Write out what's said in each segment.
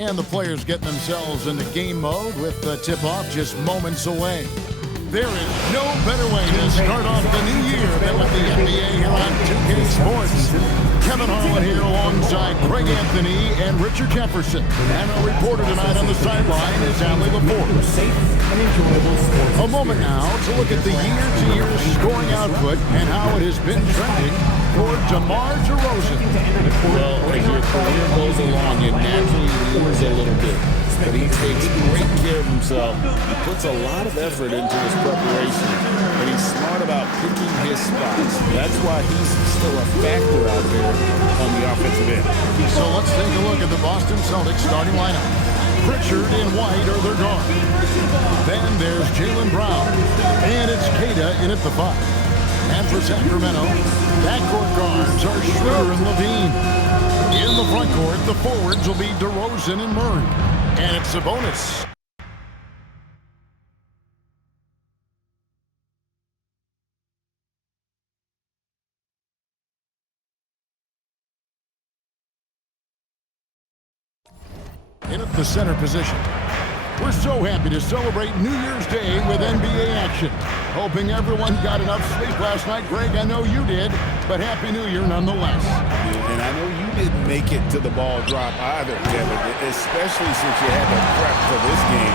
And the players getting themselves into game mode with the tip-off just moments away. There is no better way to start off the new year than with the NBA here on 2K Sports. Kevin Harlan here alongside Craig Anthony and Richard Jefferson. And our reporter tonight on the sideline is Allie LaForce. A moment now to look at the year-to-year scoring output and how it has been trending for DeMar DeRozan. Well, as your career goes along, you naturally lose a little bit. But he takes great care of himself. He puts a lot of effort into his preparation. And he's smart about picking his spots. That's why he's still a factor out there on the offensive end. So let's take a look at the Boston Celtics starting lineup. Pritchard and White are their guards. Then there's Jaylen Brown. And it's Queta in at the 5. And for Sacramento, backcourt guards are Schroeder and Levine. In the front court, the forwards will be DeRozan and Murray. And it's Sabonis. In at the center position. We're so happy to celebrate New Year's Day with NBA action. Hoping everyone got enough sleep last night. Greg, I know you did, but Happy New Year nonetheless. And I know you didn't make it to the ball drop either, Kevin, especially since you had to prep for this game.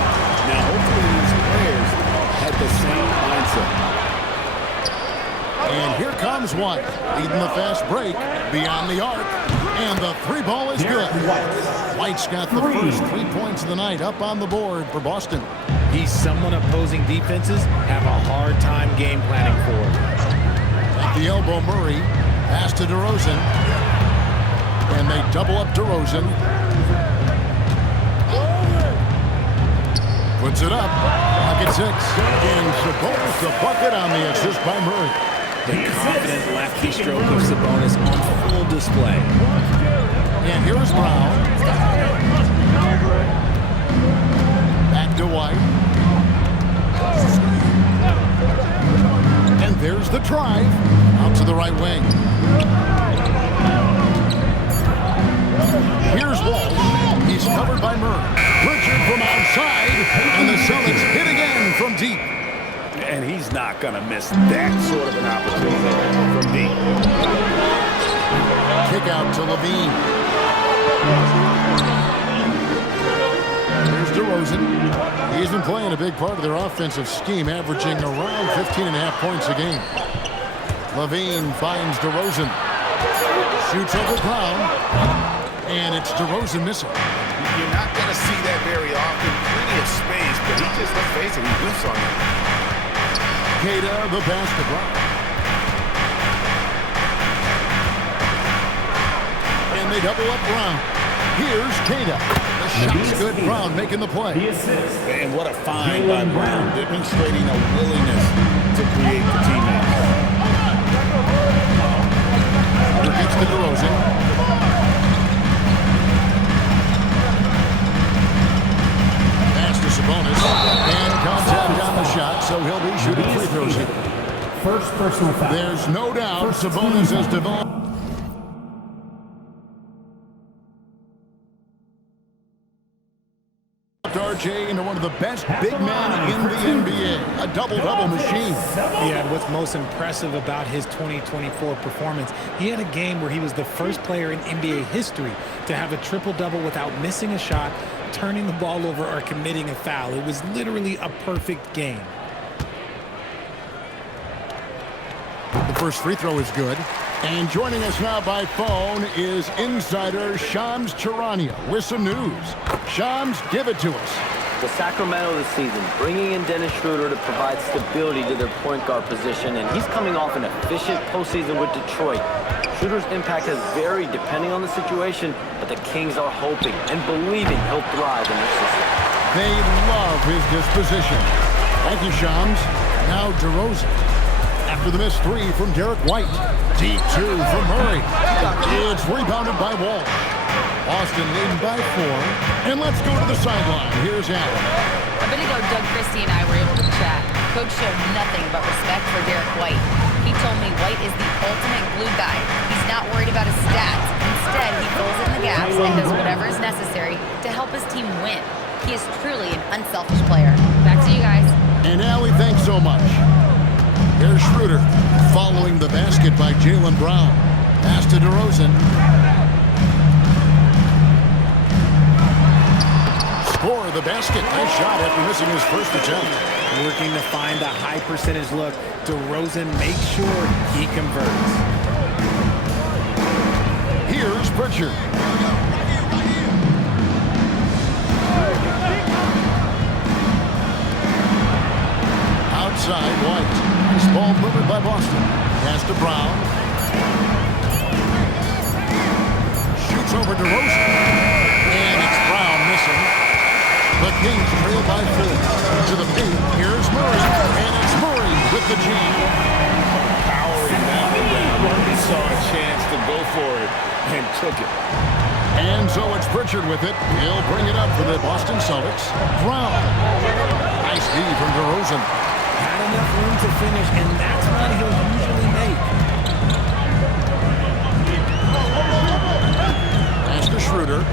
Now, hopefully these players had the same mindset. And here comes White, leading the fast break beyond the arc. And the three ball is good. White's got the first 3 points of the night up on the board for Boston. He's someone opposing defenses have a hard time game planning for. At the elbow, Murray. Pass to DeRozan. And they double up DeRozan. Puts it up. Pocket 6. And Sabonis the bucket on the assist by Murray. The confident lefty stroke of Sabonis on full display. And here's Brown. Back to White. And there's the drive. Out to the right wing. Here's Walsh. He's covered by Murray. Pritchard from outside. And the Celtics hit again from deep. And he's not going to miss that sort of an opportunity from deep. Kick out to Levine. Here's DeRozan. He's been playing a big part of their offensive scheme, averaging around 15.5 points a game. Levine finds DeRozan. Shoots over Brown. And it's DeRozan missing. You're not going to see that very often. Plenty of space, but he just, let's face it, he whiffs on it. Queta, the pass to Brown. And they double up Brown. Here's Queta. The shot's good. Brown making the play. And what a find by Brown, demonstrating a willingness to create the teammates. Here gets to DeRozan. Sabonis, and contact on the shot, so he'll be shooting free throws here. First personal foul. There's no doubt Sabonis has developed. RJ into one of the best big men in the NBA. A double-double machine. Yeah, and what's most impressive about his 2024 performance, he had a game where he was the first player in NBA history to have a triple-double without missing a shot, turning the ball over, or committing a foul. It was literally a perfect game. The first free throw is good. And joining us now by phone is insider Shams Charania with some news. Shams, give it to us. The Sacramento this season, bringing in Dennis Schroeder to provide stability to their point guard position, and he's coming off an efficient postseason with Detroit. Schroeder's impact has varied depending on the situation, but the Kings are hoping and believing he'll thrive in their system. They love his disposition. Thank you, Shams. Now DeRozan. After the missed three from Derek White. Deep two from Murray. It's rebounded by Walsh. Boston leading by 4. And let's go to the sideline. Here's Allen. A minute ago, Doug Christie and I were able to chat. Coach showed nothing but respect for Derek White. He told me White is the ultimate glue guy. He's not worried about his stats. Instead, he fills in the gaps and does whatever is necessary to help his team win. He is truly an unselfish player. Back to you guys. And Allie, thanks so much. Here's Schroeder following the basket by Jaylen Brown. Pass to DeRozan. Score the basket. Nice shot after missing his first attempt. Working to find the high percentage look. DeRozan makes sure he converts. Here's Pritchard. Outside, White. Nice ball movement by Boston. Pass to Brown. Shoots over DeRozan. And it's Brown missing. The Kings trail by 4. To the paint. Here's Murray. And it's Murray with the jam. Powering that one down. He saw a chance to go for it and took it. And so it's Pritchard with it. He'll bring it up for the Boston Celtics. Brown. Nice D from DeRozan. Had enough room to finish, and that's what he'll usually make. Pass to Schroeder.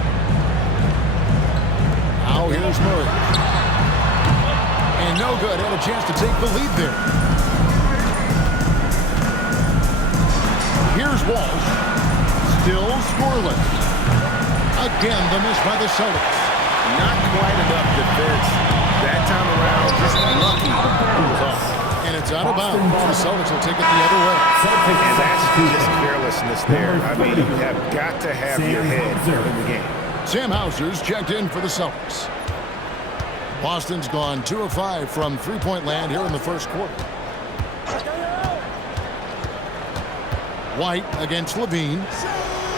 Now here's Murray. And no good. Had a chance to take the lead there. Here's Walsh. Still scoreless. Again, the miss by the Celtics. Not quite enough defense. That time around, just lucky. And it's out of bounds. The Celtics will take it the other way. And that's just carelessness there. I mean, you have got to have your head in the game. Sam Hauser's checked in for the Celtics. Boston's gone 2 of 5 from three-point land here in the first quarter. White against Levine.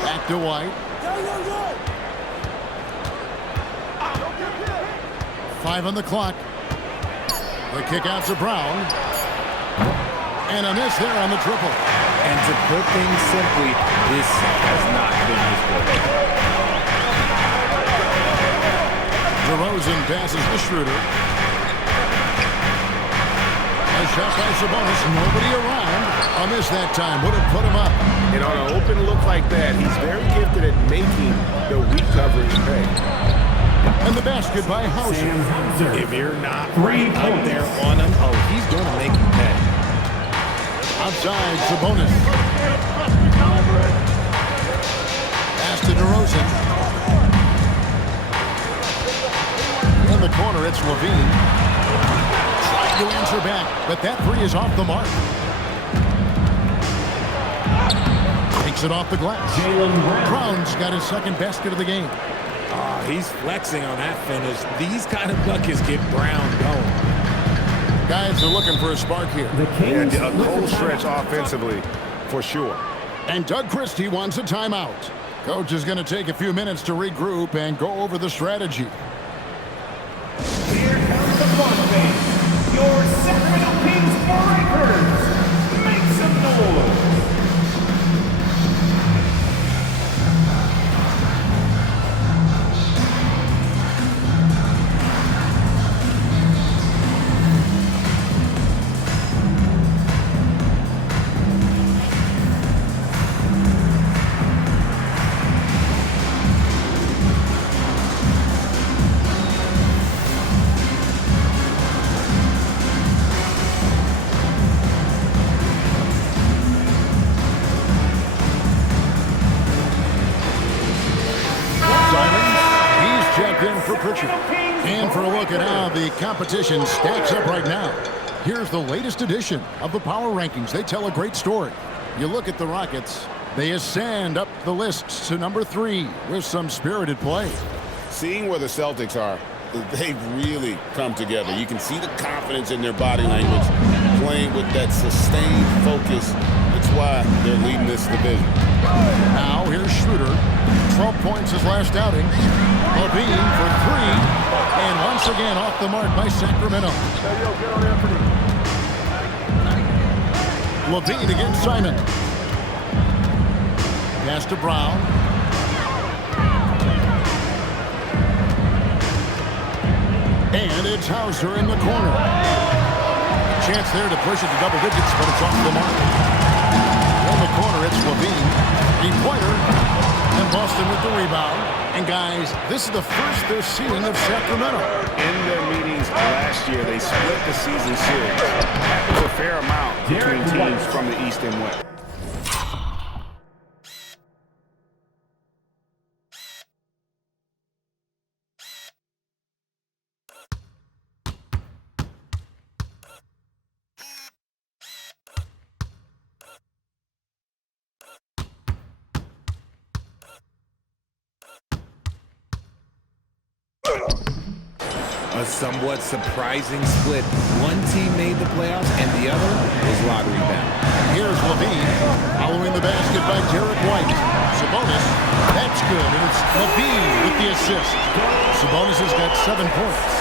Back to White. 5 on the clock. The kick out to Brown. And a miss there on the triple. And to put things simply, this has not been his play. DeRozan passes to Schroeder. A shot by Sabonis. Nobody around. A miss that time. Would have put him up. And on an open look like that, he's very gifted at making the weak coverage pay. And the basket by Hauser. If you're not right up there on him, oh, he's going to make you pay. Outside, Sabonis. Pass to DeRozan. In the corner, it's Levine. Trying to answer back, but that three is off the mark. Takes it off the glass. Brown's got his second basket of the game. He's flexing on that finish. These kind of buckets get Brown going. Guys are looking for a spark here. Yeah, a cold stretch offensively, for sure. And Doug Christie wants a timeout. Coach is going to take a few minutes to regroup and go over the strategy. Here comes the fun phase. Your Sacramento Kings Breakers. Make some noise. And for a look at how the competition stacks up right now, here's the latest edition of the Power Rankings. They tell a great story. You look at the Rockets, they ascend up the list to number 3 with some spirited play. Seeing where the Celtics are, they've really come together. You can see the confidence in their body language, playing with that sustained focus. That's why they're leading this division. Now here's Schroeder. 12 points his last outing. Levine for 3. And once again off the mark by Sacramento. Levine against Simon. Pass to Brown. And it's Hauser in the corner. chance there to push it to double digits, but it's off the mark. On the corner, it's Levine. Three-pointer. And Boston with the rebound. And guys, this is the first they're seeing of Sacramento. In their meetings last year, they split the season series. Happens a fair amount between teams from the East and West. A somewhat surprising split. One team made the playoffs and the other was lottery bound. Here's Levine, following the basket by Derek White. Sabonis, that's good, and it's Levine with the assist. Sabonis has got 7 points.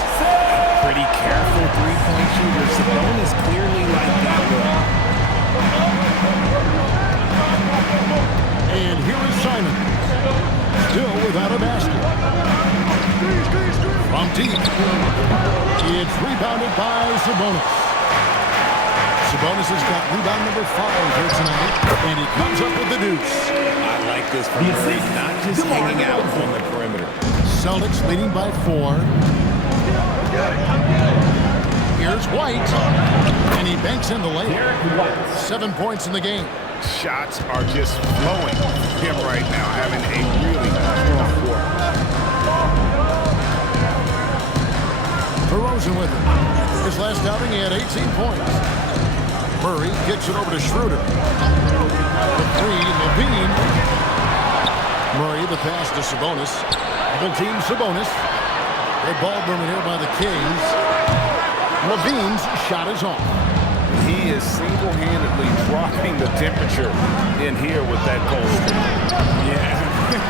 Pretty careful three-point shooter. Sabonis clearly liked that look. And here is Simon, still without a basket. From deep, it's rebounded by Sabonis. Sabonis has got rebound number 5 here tonight, and he comes up with the deuce. I like this from the league, not just hanging out on the perimeter. Celtics leading by 4. Here's White, and he banks in the layup. 7 points in the game. Shots are just flowing him right now, having a really strong quarter. DeRozan with it. His last outing, he had 18 points. Murray kicks it over to Schroeder. The three, Levine. Murray, the pass to Sabonis. Double team Sabonis. Great ball movement here by the Kings. Levine's shot is off. He is single-handedly dropping the temperature in here with that cold streak. Yeah,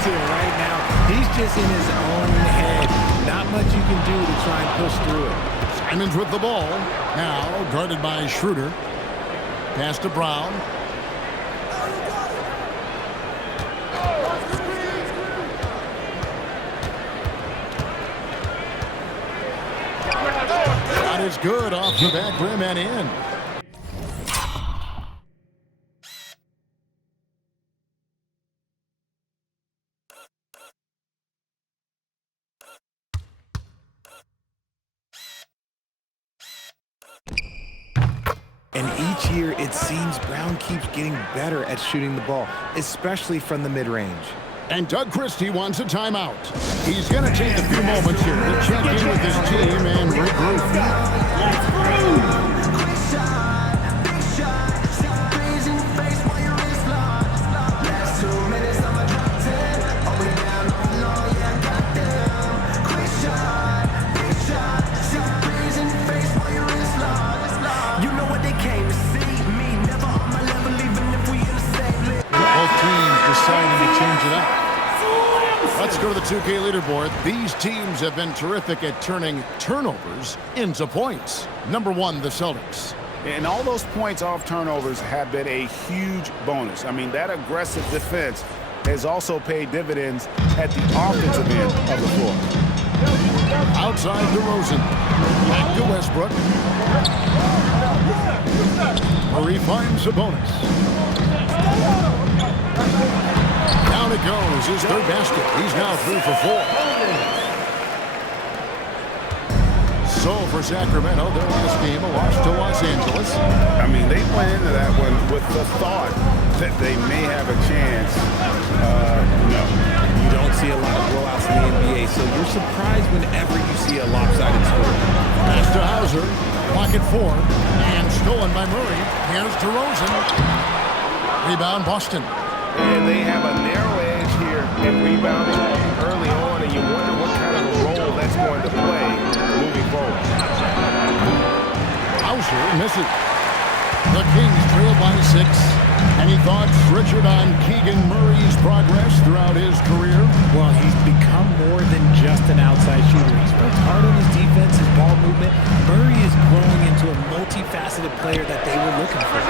right now, he's just in his own head. Not much you can do to try and push through it. Simons with the ball. Now guarded by Schroeder. Pass to Brown. Shot is good off the back rim and in. And each year, it seems Brown keeps getting better at shooting the ball, especially from the mid-range. And Doug Christie wants a timeout. He's going to take a few moments here to check in with his team and regroup. Deciding to change it up. Let's go to the 2K leaderboard. These teams have been terrific at turning turnovers into points. Number 1, the Celtics. And all those points off turnovers have been a huge bonus. I mean, that aggressive defense has also paid dividends at the offensive end of the floor. Outside DeRozan. Back to Westbrook. Murray finds Sabonis. Down it goes, his third basket. He's now 3 for 4. So for Sacramento, their last game, a loss to Los Angeles. I mean, they went into that one with the thought that they may have a chance. No. You don't see a lot of blowouts in the NBA, so you're surprised whenever you see a lopsided score. Pass to Hauser, pocket 4, and stolen by Murray. Here's DeRozan. Rebound, Boston. And they have a narrow edge here in rebounding early on, and you wonder what kind of a role that's going to play moving forward. Hauser misses. The Kings trail by 6. Any thoughts, Richard, on Keegan Murray's progress throughout his career? Well, he's become more than just an outside shooter. He's worked hard on his defense, his ball movement. Murray is growing into a multifaceted player that they were looking for.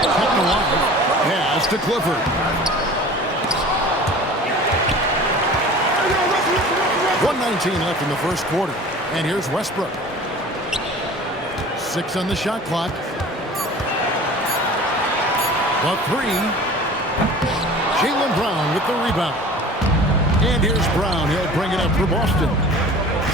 Kept alive. Pass to Clifford. 1:19 left in the first quarter. And here's Westbrook. 6 on the shot clock. The 3. Jaylen Brown with the rebound. And here's Brown. He'll bring it up for Boston.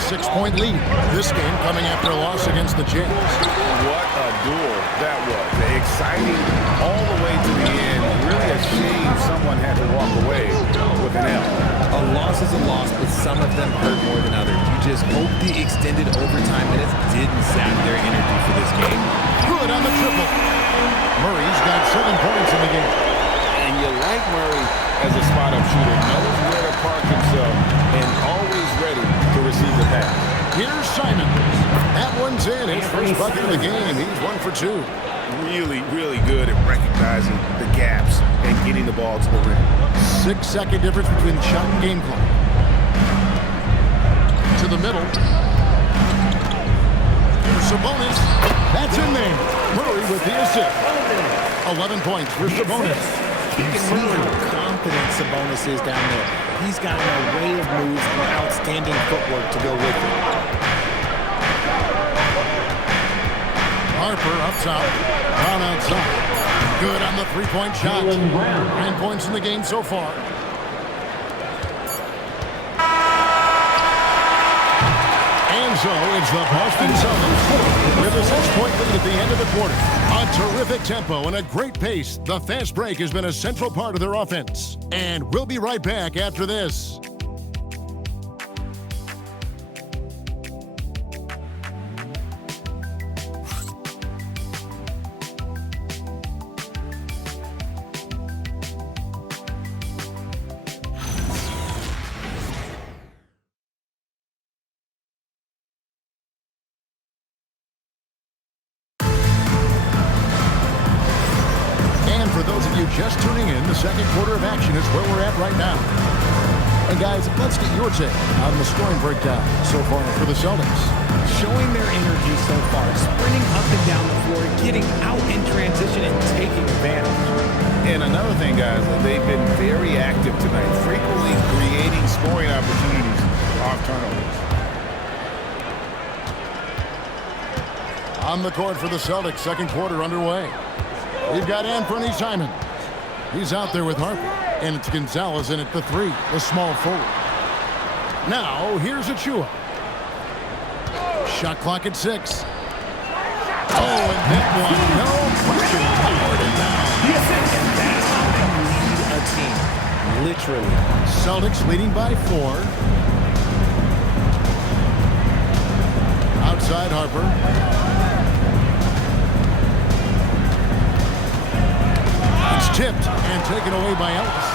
6-point lead. This game coming after a loss against the Jazz. What a duel that was. Exciting all the way to the end. Really a shame someone had to walk away with an L. A loss is a loss, but some of them hurt more than others. You just hope the extended overtime minutes didn't sap their energy for this game. Good on the triple. Murray's got 7 points in the game. And you like Murray as a spot-up shooter. Knows where to park himself and always ready to receive the pass. Here's Simon. That one's in. His first bucket of the game. He's 1 for 2. Really, really good at recognizing the gaps and getting the ball to the rim. 6-second difference between the shot and game clock. To the middle. Here's Sabonis. That's in there. Murray with the assist. 11 points for Sabonis. You can see how confident Sabonis is down there. He's got an array of moves and outstanding footwork to go with it. Harper up top. Brown outside. Good on the 3-point shot. 9 points in the game so far. And so it's the Boston Celtics with a 6-point lead at the end of the quarter. A terrific tempo and a great pace. The fast break has been a central part of their offense. And we'll be right back after this. Just tuning in, the second quarter of action is where we're at right now. And guys, let's get your take on the scoring breakdown so far for the Celtics. Showing their energy so far, sprinting up and down the floor, getting out in transition and taking advantage. And another thing, guys, they've been very active tonight, frequently creating scoring opportunities off turnovers. On the court for the Celtics, second quarter underway. We've got Anthony Simon. He's out there with Harper. And it's Gonzalez in at the 3, the small forward. Now, here's Achua. Shot clock at 6. Oh, and that one, no question. Powered it down. Lead a team, literally. Celtics leading by 4. Outside Harper. Tipped and taken away by Ellis.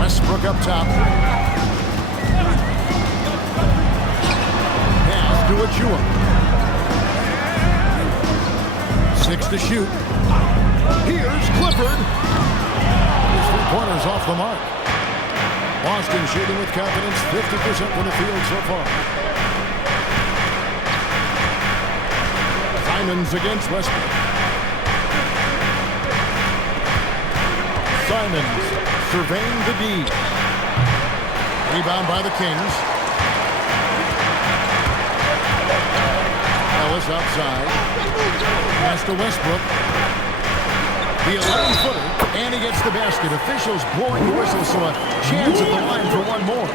Westbrook up top. Pass to Achua. 6 to shoot. Here's Clifford. His 3-pointers off the mark. Boston shooting with confidence, 50% from the field so far. Simons against Westbrook. Simons surveying the D. Rebound by the Kings. Ellis outside. Pass to Westbrook. The 11-footer, and he gets the basket. Officials blowing the whistle, so a chance at the line for one more.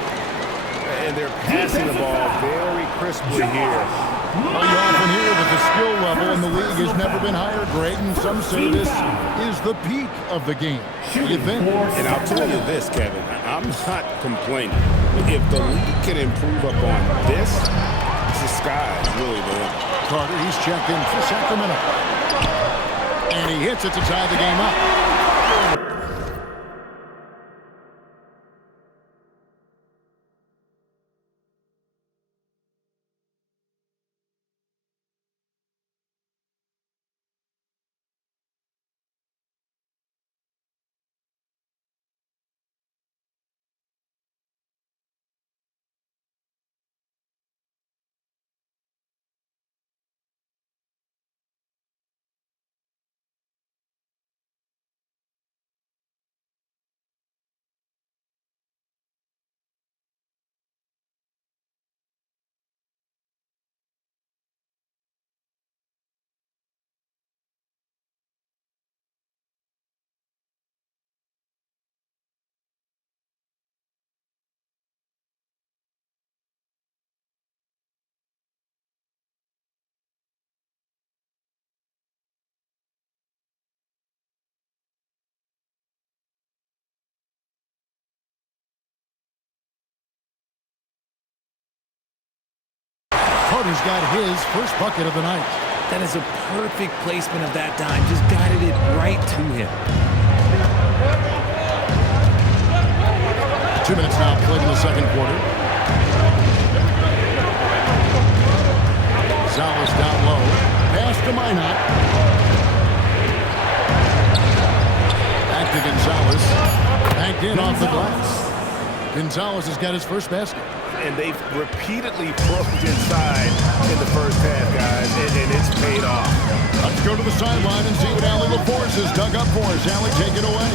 And they're passing the ball very crisply here. You often hear that the skill level in the league has never been higher, Greg, and some say this is the peak of the game. What do you think? And I'll tell you this, Kevin, I'm not complaining. If the league can improve upon this, the sky is really the limit. Carter, he's checked in for Sacramento. And he hits it to tie the game up. has got his first bucket of the night. That is a perfect placement of that dime. Just guided it right to him. 2 minutes now played in the second quarter. Gonzalez down low. Pass to Minot. Back to Gonzalez. Backed in off the glass. Gonzalez has got his first basket. And they've repeatedly broke inside in the first half, guys, and it's paid off. Let's go to the sideline and see what Allie LaForce has dug up for us. Allie, take it away.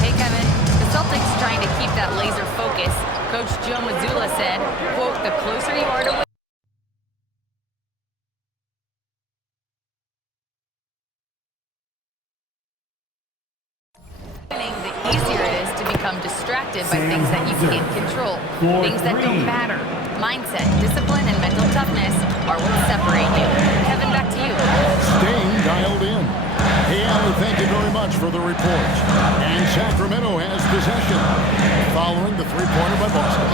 Hey, Kevin. The Celtics trying to keep that laser focus. Coach Joe Mazzulla said, quote, the closer you are to winning, the easier it is to become distracted by things that you can't control, things that don't matter. Mindset, discipline, and mental toughness are what separate you. Kevin, back to you. Staying dialed in. Hey, Allie, thank you very much for the report. And Sacramento has possession following the three-pointer by Boston.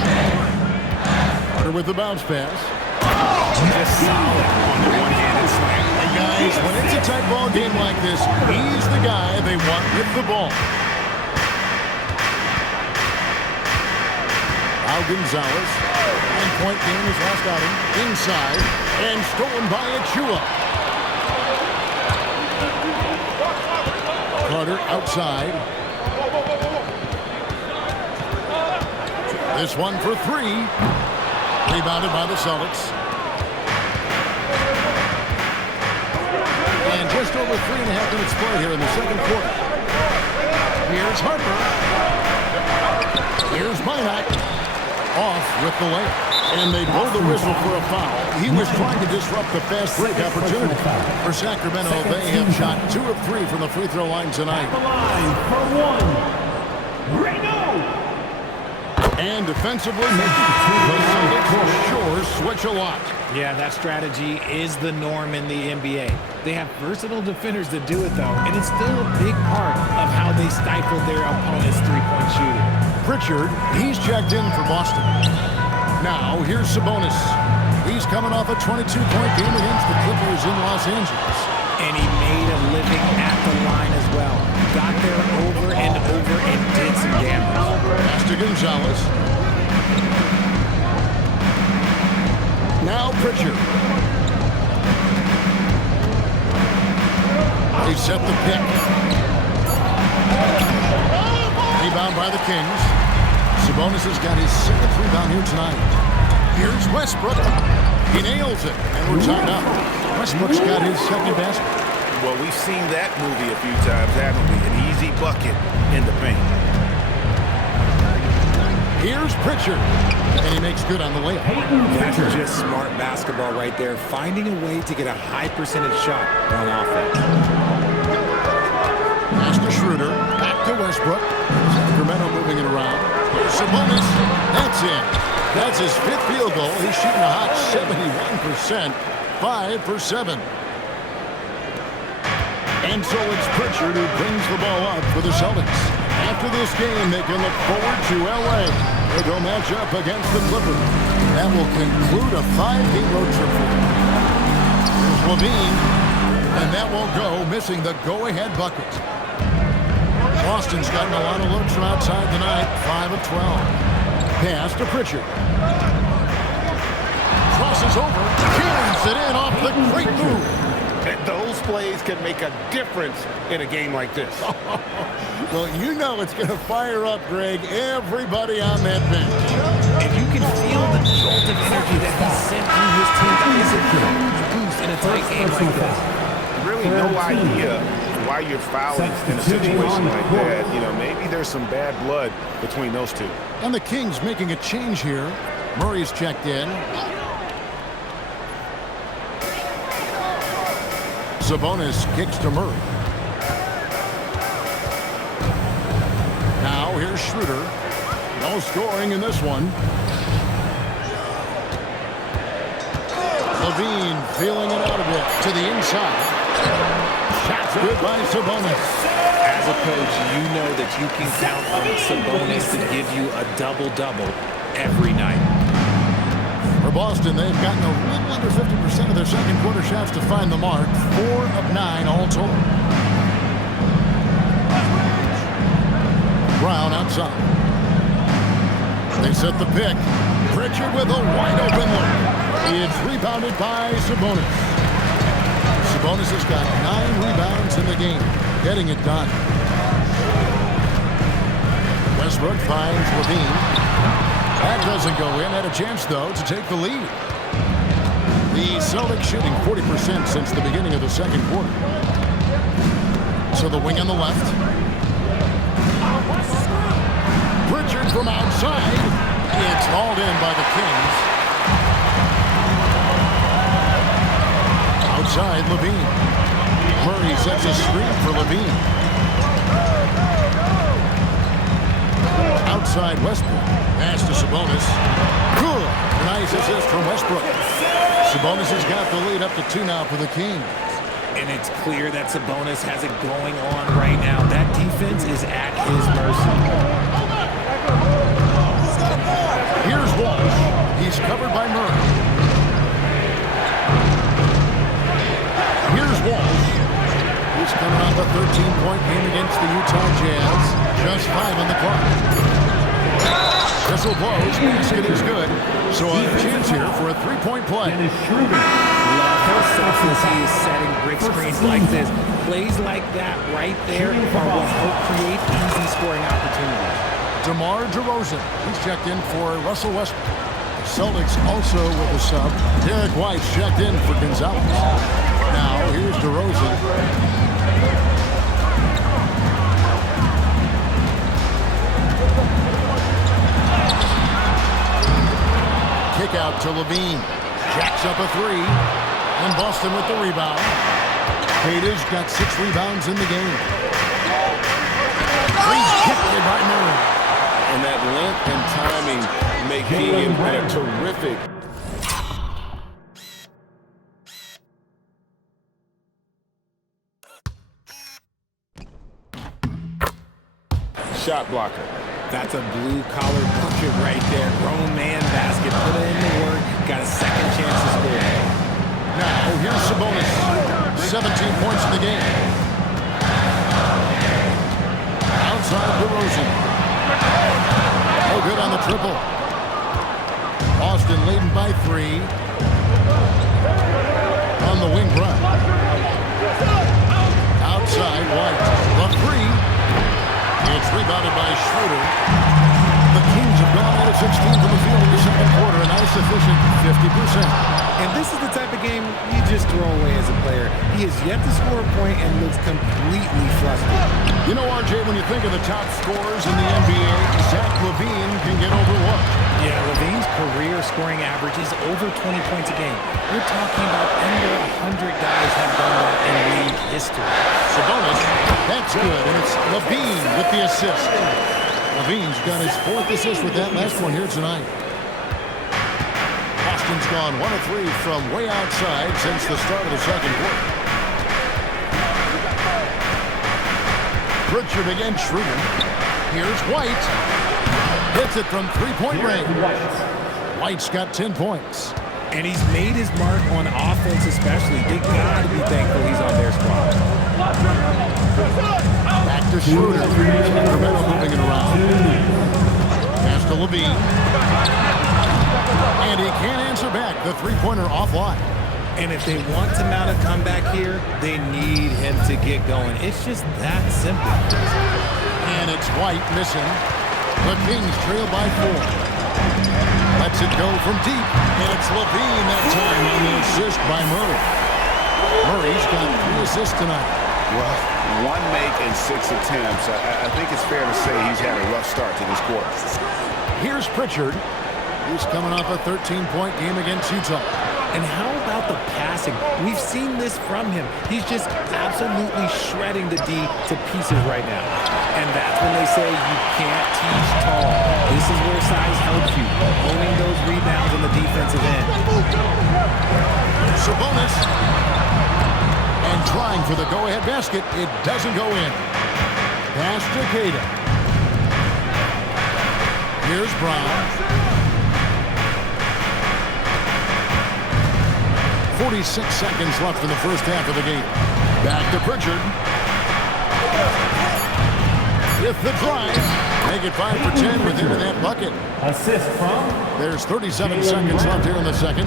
Carter with the bounce pass. Just solid on the one-handed slam. And guys, when it's a tight ball game like this, he's the guy they want with the ball. Now Gonzalez. 9-point game his last outing. Inside. And stolen by Achua. Carter outside. This one for three. Rebounded by the Celtics. And just over 3.5 minutes play here in the second quarter. Here's Harper. Here's Minot. Off with the layup. And they blow the whistle for a foul. He was trying to disrupt the fast break opportunity. For Sacramento, they have shot 2 of 3 from the free throw line tonight. The line for one. Reno. And defensively, the Celtics sure switch a lot. Yeah, that strategy is the norm in the NBA. They have versatile defenders that do it, though, and it's still a big part of how they stifle their opponent's three-point shooting. Pritchard, he's checked in for Boston. Now, here's Sabonis. He's coming off a 22-point game against the Clippers in Los Angeles. And he made a living at the line as well. Got there over and over and did some damage. Pass to Gonzalez. Now Pritchard. They set the pick. Rebound by the Kings. Sabonis has got his 7th rebound here tonight. Here's Westbrook. He nails it, and we're tied up. Westbrook's got his second basket. Well, we've seen that movie a few times, haven't we? An easy bucket in the paint. Here's Pritchard, and he makes good on the layup. That's just smart basketball right there, finding a way to get a high percentage shot on offense. Pass to Schroeder, back to Westbrook. Sacramento moving it around. Here's Sabonis, that's in. That's his 5th field goal. He's shooting a hot 71%, 5 for 7. And so it's Pritchard who brings the ball up for the Celtics. After this game, they can look forward to L.A. They go match up against the Clippers. That will conclude a 5-game road trip for them. Here's Levine, and that won't go, missing the go-ahead bucket. Boston's gotten a lot of looks from outside tonight, 5 of 12. Pass to Pritchard. Crosses over, carries it in off the great move. And those plays can make a difference in a game like this. Well, you know it's going to fire up, Greg, everybody on that bench. And you can feel the jolt of energy that he sent through his team. That is a huge boost in a tight game like this. Really no idea why you're fouling in a situation like that. You know, maybe there's some bad blood between those two. And the Kings making a change here. Murray's checked in. Sabonis kicks to Murray. Now here's Schroeder. No scoring in this one. Levine feeling it out a bit to the inside. Shots good by Sabonis. As a coach, you know that you can count on Sabonis to give you a double-double every night. For Boston, they've gotten a little under 50% of their second quarter shots to find the mark. 4 of 9 all told. Brown outside. They set the pick. Pritchard with a wide open look. It's rebounded by Sabonis. Sabonis has got 9 rebounds in the game, getting it done. Westbrook finds Levine. That doesn't go in. Had a chance, though, to take the lead. The Celtics shooting 40% since the beginning of the second quarter. So the wing on the left. Pritchard from outside. It's hauled in by the Kings. Outside, Levine. Murray sets a screen for Levine. Outside Westbrook. Pass to Sabonis. Good. Nice assist from Westbrook. Sabonis has got the lead up to 2 now for the Kings. And it's clear that Sabonis has it going on right now. That defense is at his mercy. Here's Walsh. He's covered by Murray. Here's Walsh. He's coming off a 13-point game against the Utah Jazz. Just 5 on the clock. Whistle blows. Basket is good. So a chance here for a 3-point play. Love how selfless he is setting brick screens like this. Plays like that right there are what help create easy scoring opportunities. DeMar DeRozan. He's checked in for Russell Westbrook. The Celtics also with a sub. Derek White's checked in for Gonzalez. Now here's DeRozan. Kick out to Levine. Jacks up a 3. And Boston with the rebound. Queta's got 6 rebounds in the game. He's kicked by Murray. And that length and timing make him a terrific. Shot blocker. That's a blue-collar bucket right there. Grown man basket. Put in the work. Got a second chance to score. Now, here's Sabonis. 17 points in the game. Outside DeRozan. No good on the triple. Boston leading by 3. On the wing run. Outside White. The 3. It's rebounded by Schroeder. The Kings have gone out of 16 from the field in the second quarter, a nice efficient 50%. And this is the type of game you just throw away as a player. He has yet to score a point and looks completely flustered. You know, RJ, when you think of the top scorers in the NBA, Zach LaVine can get overlooked. Yeah, LaVine's career scoring average is over 20 points a game. We're talking about under 100 guys have done that in league history. Sabonis, that's good, and it's LaVine with the assist. LaVine's got his 4th assist with that last one here tonight. Boston's gone 1 of 3 from way outside since the start of the second quarter. Pritchard against Schroeder. Here's White. Hits it from 3-point range. White's got 10 points. And he's made his mark on offense especially. They got to be thankful he's on their squad. Back to Schroeder. Sacramento moving it around. Pass to Levine. And he can't answer back. The 3-pointer offline. And if they want to mount a comeback here, they need him to get going. It's just that simple. And it's White missing. The Kings trail by 4. Lets it go from deep. And it's Levine that time on the assist by Murray. Murray's got 3 assists tonight. Well, 1 make and 6 attempts. I think it's fair to say he's had a rough start to this quarter. Here's Pritchard. He's coming off a 13-point game against Utah. And how about the passing? We've seen this from him. He's just absolutely shredding the D to pieces right now. And that's when they say you can't teach tall. This is where size helps you, owning those rebounds on the defensive end. Sabonis. And trying for the go-ahead basket. It doesn't go in. Pass to Queta. Here's Brown. 46 seconds left in the first half of the game. Back to Pritchard. With the drive. Make it 5 for 10 with him in that bucket. Assist from. There's 37 seconds left here in the second.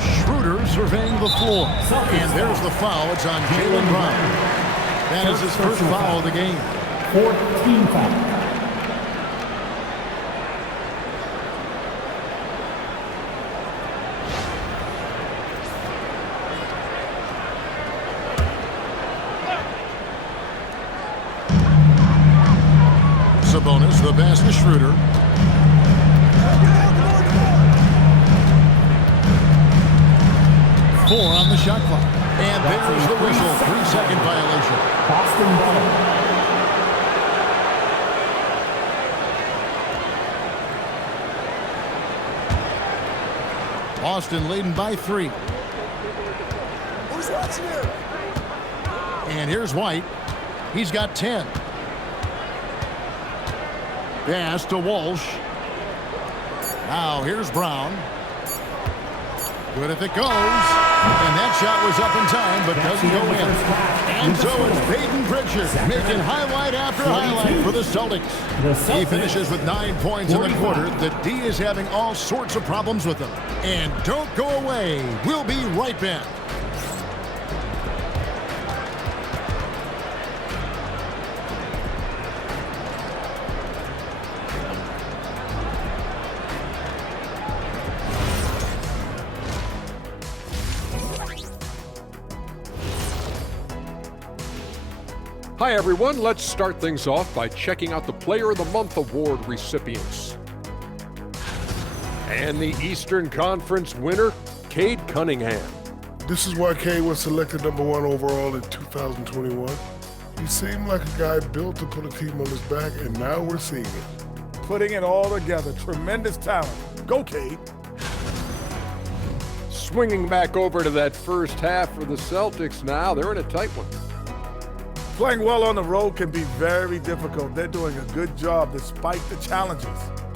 Schroeder surveying the floor. And there's the foul. It's on Jaylen Brown. That is his first foul of the game. 14 foul. Sabonis, the pass to Schroeder. Four on the shot clock. And there's the whistle. 3-second violation. Boston ball. Boston leading by 3. Who's watching here? And here's White. He's got 10. Pass to Walsh. Now here's Brown. Good if it goes. And that shot was up in time, but doesn't go in. And so it's Peyton Pritchard making highlight after highlight for the Celtics. He finishes with 9 points in the quarter. The D is having all sorts of problems with them. And don't go away. We'll be right back. Hi everyone, let's start things off by checking out the Player of the Month award recipients. And the Eastern Conference winner, Cade Cunningham. This is why Cade was selected #1 overall in 2021. He seemed like a guy built to put a team on his back, and now we're seeing it. Putting it all together. Tremendous talent. Go, Cade. Swinging back over to that first half for the Celtics now, they're in a tight one. Playing well on the road can be very difficult. They're doing a good job despite the challenges.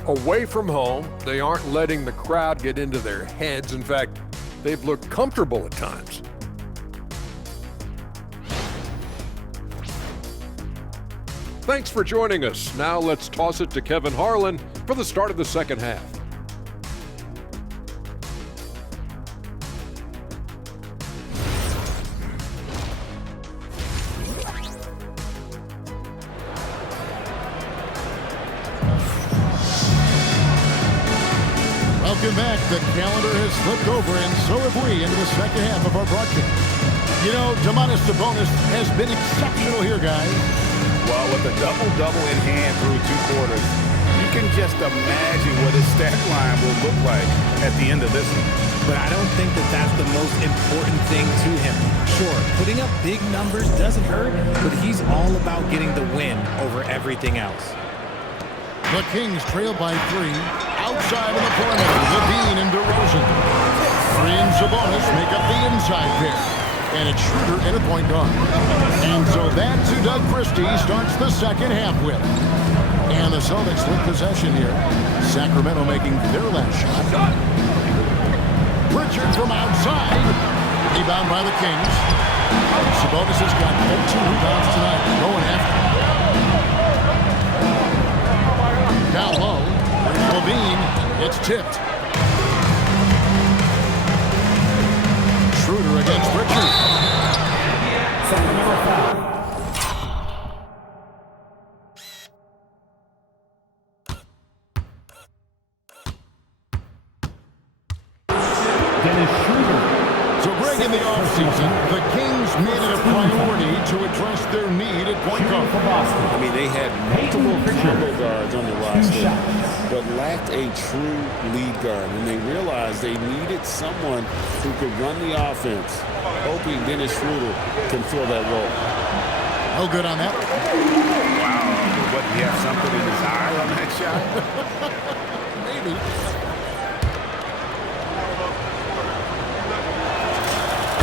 Away from home, they aren't letting the crowd get into their heads. In fact, they've looked comfortable at times. Thanks for joining us. Now let's toss it to Kevin Harlan for the start of the second half. Welcome back. The calendar has flipped over, and so have we, into the second half of our broadcast. You know, Domantas Sabonis has been exceptional here, guys. Well, with a double-double in hand through 2 quarters, you can just imagine what his stat line will look like at the end of this one. But I don't think that that's the most important thing to him. Sure, putting up big numbers doesn't hurt, but he's all about getting the win over everything else. The Kings trail by 3. Outside in the perimeter, Levine and DeRozan. Free and Sabonis make up the inside pair. And it's Schroeder and a point guard. And so that's who Doug Christie starts the second half with. And the Celtics with possession here. Sacramento making their last shot. Pritchard from outside. Rebound by the Kings. Sabonis has got 14 rebounds tonight. Going after. Down low. Levine, it's tipped. Schroeder against Pritchard. Sacramento foul. Dennis Schroeder. So Greg, in the offseason, the Kings made it a priority to address their need at point guard. I mean, they had multiple combo guards on the roster, but lacked a true lead guard. And they realized they needed someone who could run the offense, hoping Dennis Schroeder can fill that role. No good on that. Wow. What, he have something in his eye on that shot? Maybe.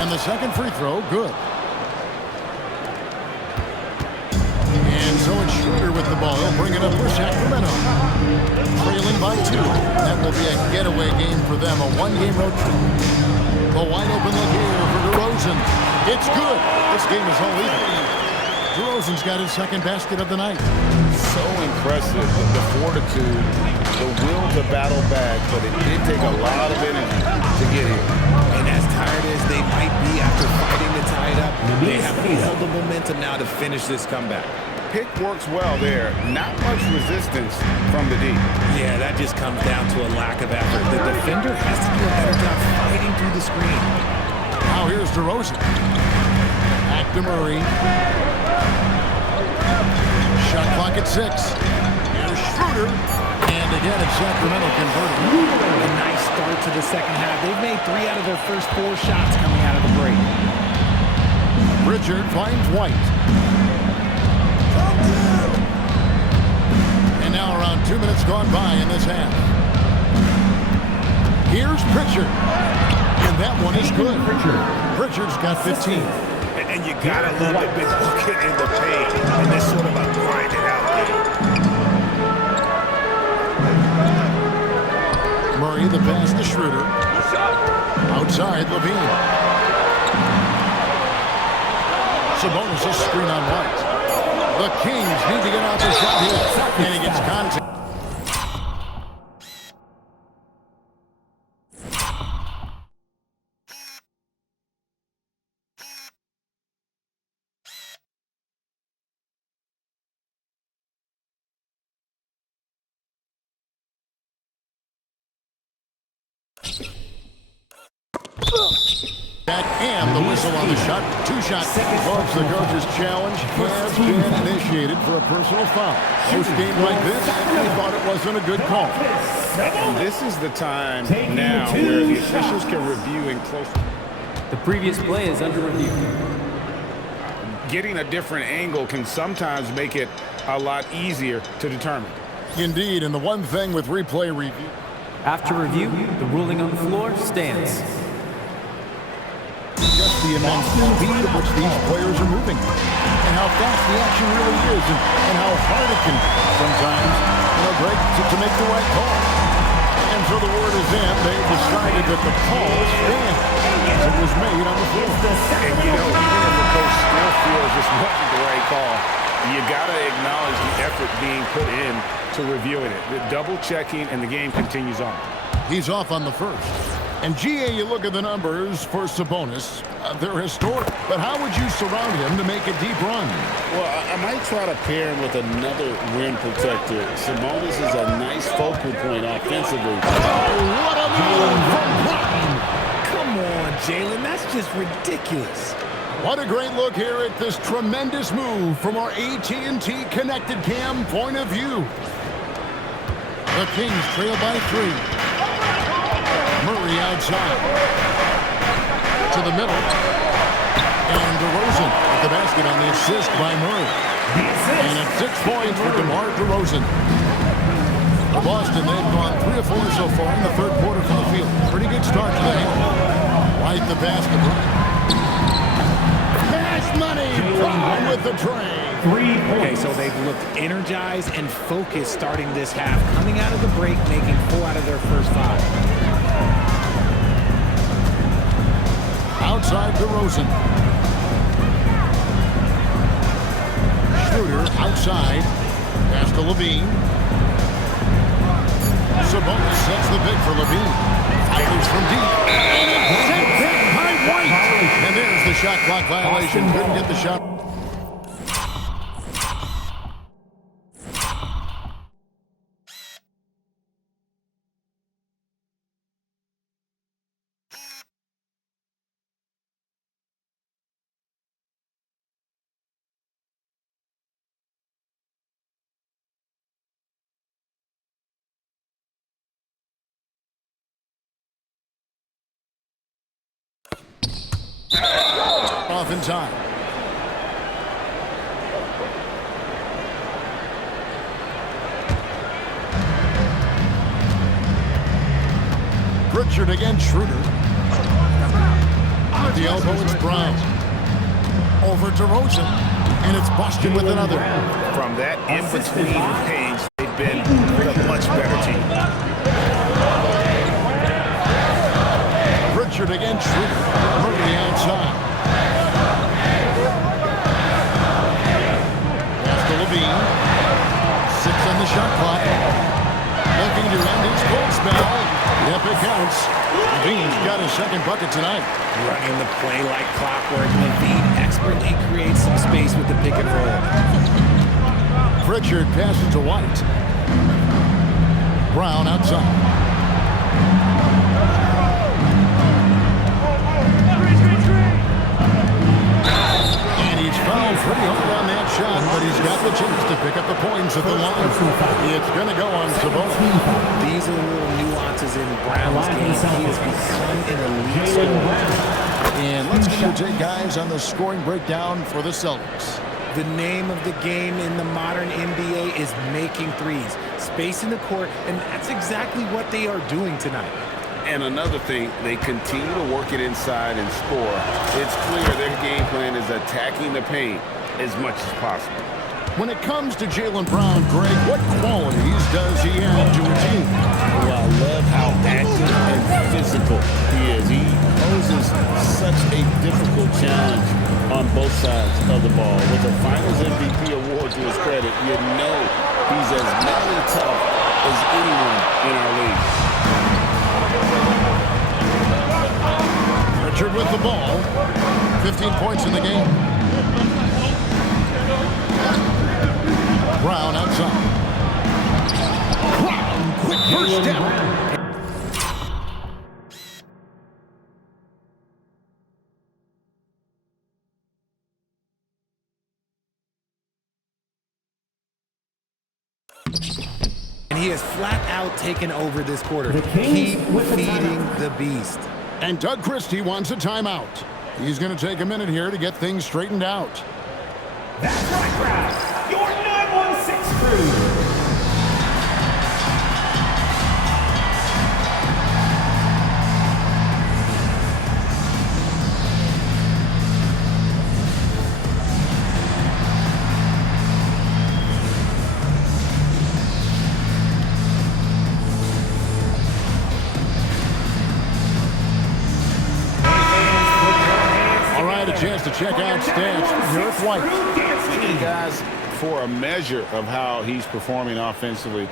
And the second free throw, good. And so Dennis Schroeder with the ball. He'll bring it up for Sacramento. Trailing by 2. That will be a getaway game for them. A one-game road trip. A wide open look here for DeRozan. It's good. This game is all even. DeRozan's got his second basket of the night. So impressive, the fortitude, the will to battle back, but it did take a lot of energy to get here. And as tired as they might be after fighting to tie it up, they have all the momentum now to finish this comeback. Pick works well there. Not much resistance from the D. Yeah, that just comes down to a lack of effort. The defender has to do a better job fighting through the screen. Now here's DeRozan. Back to Murray. Shot clock at 6. Here's Schroeder. And again, it's Sacramento converting. A nice start to the second half. They've made 3 out of their first 4 shots coming out of the break. Pritchard finds White. And now around 2 minutes gone by in this half. Here's Pritchard. And that one is good. Pritchard's got 15. And you gotta love the big bucket in the paint. And this sort of a grind it out game. Murray, the pass to Schroeder. Outside, Levine. Sabonis' screen on White. The Kings need to get out the shot here. And he gets contact. And the whistle on the shot. 2 shots. Folks, the coach's challenge has been initiated for a personal foul. Post game like this, they thought it wasn't a good call. And this is the time now where the officials can review in close. The previous play is under review. Getting a different angle can sometimes make it a lot easier to determine. Indeed, and the one thing with replay review. After review, the ruling on the floor stands. Just the immense speed at which these players are moving, and how fast the action really is, and how hard it can sometimes, break to make the right call. And so the word is in. They decided that the call stands as it was made on the floor. And even if the coach still feels this wasn't the right call, you gotta acknowledge the effort being put in to reviewing it. The double checking, and the game continues on. He's off on the first. And GA, you look at the numbers for Sabonis. They're historic. But how would you surround him to make a deep run? Well, I might try to pair him with another rim protector. Sabonis is a nice focal point offensively. Oh, what a move from Brown! Come on, Jalen. That's just ridiculous. What a great look here at this tremendous move from our AT&T Connected Cam point of view. The Kings trail by 3. Murray outside. To the middle. And DeRozan at the basket on the assist by Murray. And at 6 points for DeMar DeRozan. Boston, they've gone 3 of 4 so far in the third quarter from the field. Pretty good start to the half. Right the basket. Cash money. Brown with the tray. Okay, so they've looked energized and focused starting this half. Coming out of the break, making 4 out of their first 5. Outside DeRozan. Schroeder outside. Pass to Levine. Sabonis sets the big for Levine. Fires from deep. And it's sent back by White. And there's the shot clock violation. Couldn't get the shot. Off in time. Pritchard against Schroeder. At the elbow, it's Brown. Over to DeRozan. And it's Boston with another. From that in-between range, they've been a much better team. Pritchard against Schroeder. Murray outside. Pass to Levine. 6 on the shot clock. Looking to end his cold spell. Yep, it counts. Levine's got his second bucket tonight. Running the play like clockwork, Levine expertly creates some space with the pick and roll. Pritchard passes to White. Brown outside. And he's fouled pretty hard on that shot, but he's got the chance to pick up the points at the line. It's going to go on Sabonis. These are the little nuances in Brown's game. He has become an elite scorer. And let's get your take, guys, on the scoring breakdown for the Celtics. The name of the game in the modern NBA is making threes, spacing the court, and that's exactly what they are doing tonight. And another thing, they continue to work it inside and score. It's clear their game plan is attacking the paint as much as possible. When it comes to Jaylen Brown, Greg, what qualities does he add to a team? Well, I love how active and physical he is. He poses such a difficult challenge on both sides of the ball. With the Finals MVP award to his credit, you know he's as mentally tough as anyone in our league. Pritchard with the ball. 15 points in the game. Brown outside. Brown, quick first down. And he has flat out taken over this quarter. Keep feeding the beast. And Doug Christie wants a timeout. He's going to take a minute here to get things straightened out. That's right, crowd. Your 916 crew. Chance to check out stats. Derek White. Guys, for a measure of how he's performing offensively,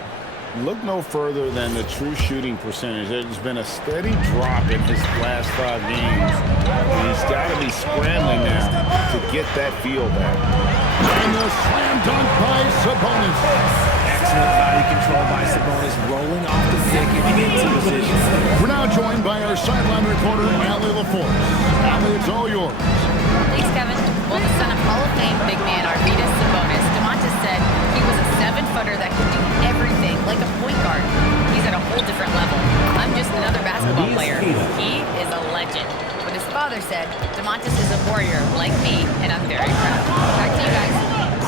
look no further than the true shooting percentage. There's been a steady drop in his last 5 games. And he's got to be scrambling now to get that feel back. And the slam dunk by Sabonis. Excellent body control by Sabonis, rolling off the pick and into position. We're now joined by our sideline reporter, Allie LaForce. Allie, it's all yours. Thanks, Kevin. Well, the son of Hall of Fame big man Arvydas Sabonis, Domantas said he was a 7-footer that could do everything, like a point guard. He's at a whole different level. I'm just another basketball player. He is a legend. But his father said, Domantas is a warrior like me, and I'm very proud. Back to you guys.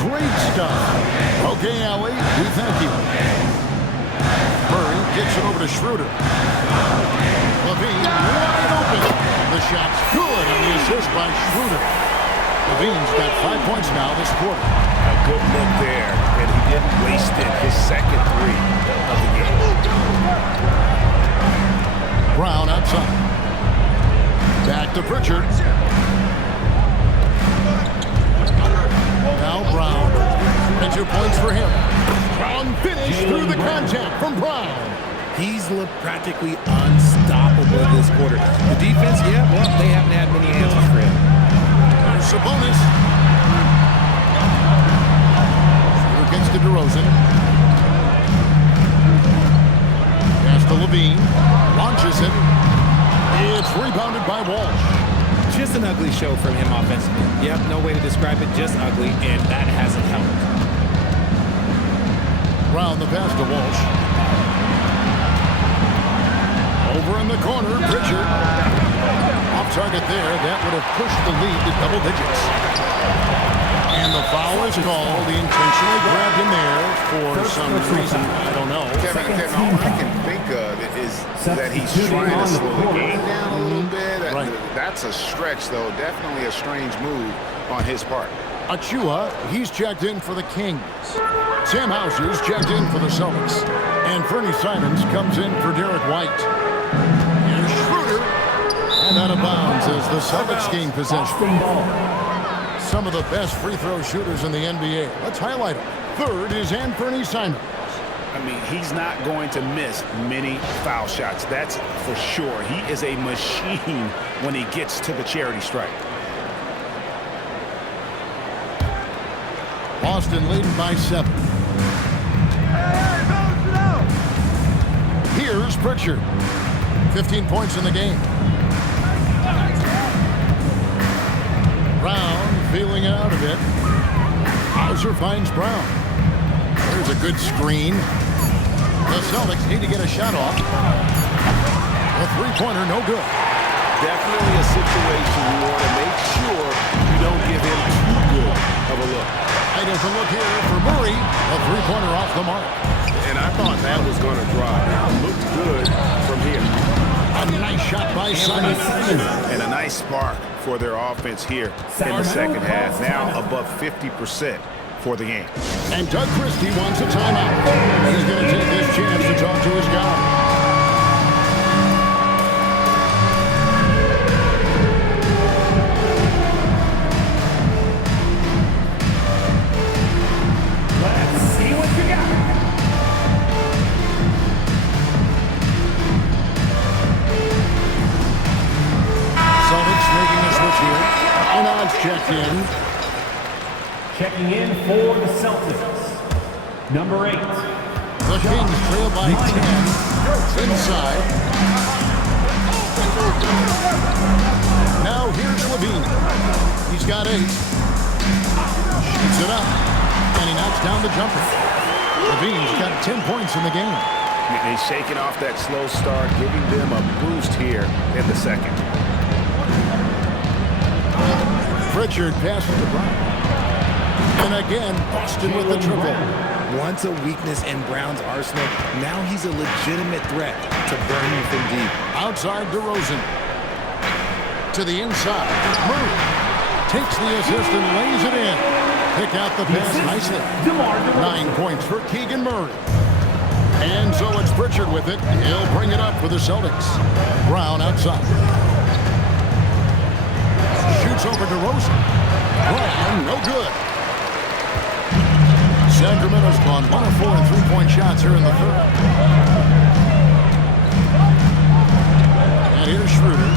Great stuff. Okay, Allie, we thank you. Murray gets it over to Schroeder. Levine wide open. The shot's good on the assist by Schroeder. Levine's got 5 points now this quarter. A good look there, and he didn't waste it. His second 3 of the game. Brown outside. Back to Pritchard. Now Brown. And 2 points for him. Brown finished through the contact from Brown. He's looked practically unstoppable this quarter. The defense, yeah, well, they haven't had many answers for him. Sabonis. Schroeder gets to DeRozan. Pass to Levine. Launches it. It's rebounded by Walsh. Just an ugly show from him offensively. Yep, no way to describe it, just ugly, and that hasn't helped. Brown the pass to Walsh. Over in the corner, Pritchard. Off target there. That would have pushed the lead to double digits. And the foul is called. He intentionally grabbed him there for some reason. I don't know. Kevin, all I can think of is that he's trying to slow the game down a little bit. Right. That's a stretch, though. Definitely a strange move on his part. Achua, he's checked in for the Kings. Sam Hauser's checked in for the Celtics. And Fernie Simons comes in for Derek White. Here's Schroeder. And out of bounds as the Celtics gain possession. Some of the best free throw shooters in the NBA. Let's highlight them. Third is Anthony Simons. I mean, he's not going to miss many foul shots. That's for sure. He is a machine when he gets to the charity stripe. Boston leading by 7. Here's Pritchard. 15 points in the game. Brown feeling it out a bit. Hauser finds Brown. There's a good screen. The Celtics need to get a shot off. A three-pointer, no good. Definitely a situation you want to make sure you don't give him too good of a look. And there's a look here for Murray. A three-pointer off the mark. And I thought that was going to drop. Looked good from here. A nice shot by Simons. And a nice spark for their offense here in the second half. Now above 50% for the game. And Doug Christie wants a timeout. He's going to take this chance to talk to his guy. Let's see what you got. Celtics making a switch here. Einard's checked in. Checking in for the Celtics, number 8. The Kings trail by 10. Inside. Now here's Levine. He's got 8. Shoots it up. And he knocks down the jumper. Levine's got 10 points in the game. He's shaking off that slow start, giving them a boost here in the second. Pritchard passes to Brown. And again, Boston with the triple. Once a weakness in Brown's arsenal, now he's a legitimate threat to burn you from deep. Outside DeRozan. To the inside. Murray takes the assist and lays it in. Pick out the pass nicely. 9 points for Keegan Murray. And so it's Pritchard with it. He'll bring it up for the Celtics. Brown outside. Shoots over DeRozan. Brown, no good. Sacramento's gone 1 of 4 in three-point shots here in the third. And here's Schroeder.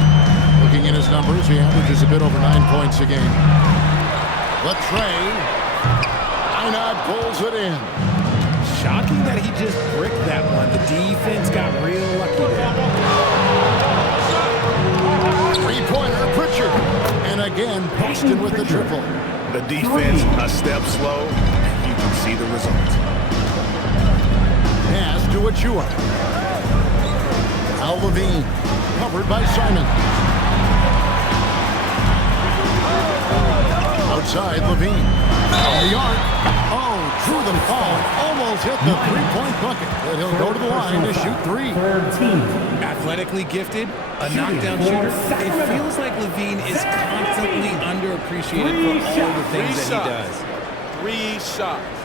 Looking at his numbers, he averages a bit over 9 points a game. The tray. Einard pulls it in. Shocking that he just bricked that one. The defense got real lucky there. Three-pointer, Pritchard. And again, Boston with the triple. The defense a step slow. You can see the results. Pass to Achua. Al Levine, covered by Simon. Outside Levine. From the arc. Oh, through the foul. Almost hit the three-point bucket. But he'll go to the line to shoot 3. Athletically gifted, a knockdown shooter. It feels like Levine is constantly underappreciated for all the things that he does. 3 shots.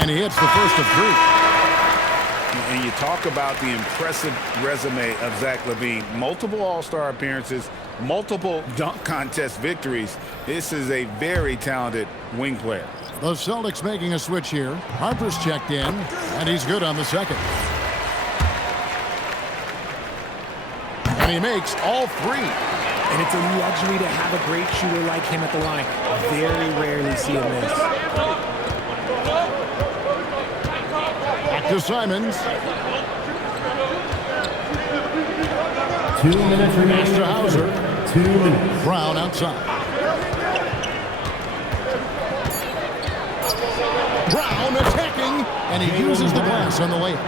And he hits the first of 3. And you talk about the impressive resume of Zach LaVine. Multiple All-Star appearances, multiple dunk contest victories. This is a very talented wing player. The Celtics making a switch here. Harper's checked in, and he's good on the second. And he makes all 3. And it's a luxury to have a great shooter like him at the line. Very rarely see a miss. Back to Simons. 2 minutes remaining. Pass to Hauser. 2 minutes. Brown outside. Brown attacking, and he uses the glass on the layup.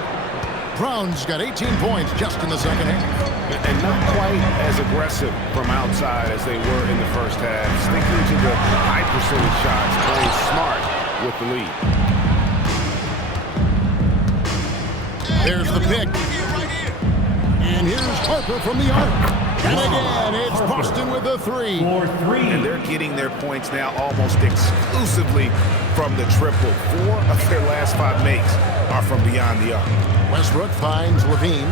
Brown's got 18 points just in the second half. And not quite as aggressive from outside as they were in the first half. Sticking to the high percentage shots, playing smart with the lead. There's the pick. And here's Harper from the arc. And again, it's Boston with the 3. And they're getting their points now almost exclusively from the triple. 4 of their last 5 makes are from beyond the arc. Westbrook finds Levine.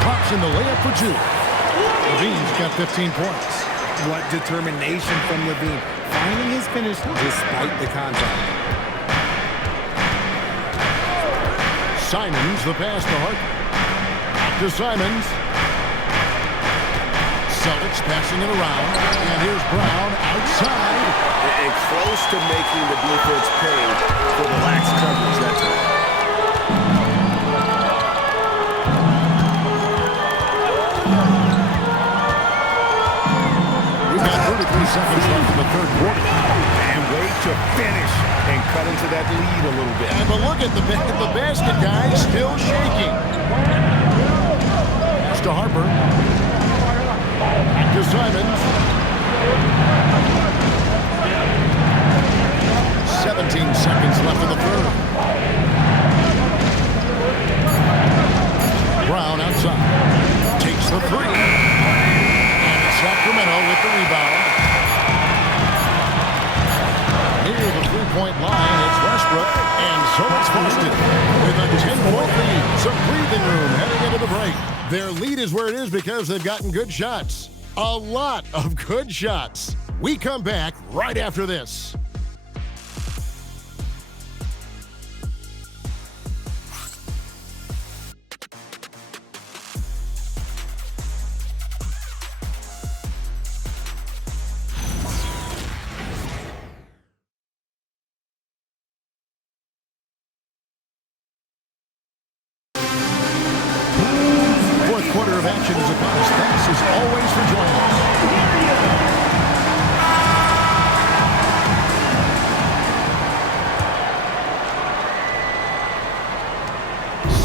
Pops in the layup for 2. Levine's got 15 points. What determination from Levine. Finding his finish despite the contact. Simons, the pass to Hart. Back to Simons. Celtics passing it around. And here's Brown outside. And close to making the defense pay for the lax coverage that time. We've got 33 seconds left in the third quarter. And wait to finish and cut into that lead a little bit. But look at the basket, guys, still shaking. Pass to Harper. Back to Simons. 17 seconds left in the third. Brown outside. Takes the 3. And it's Sacramento with the rebound. Near the three-point line, it's Westbrook, and so it's Boston with a 10-point lead. Some breathing room heading into the break. Their lead is where it is because they've gotten good shots. A lot of good shots. We come back right after this. Quarter of action is upon us. Thanks as always for joining us.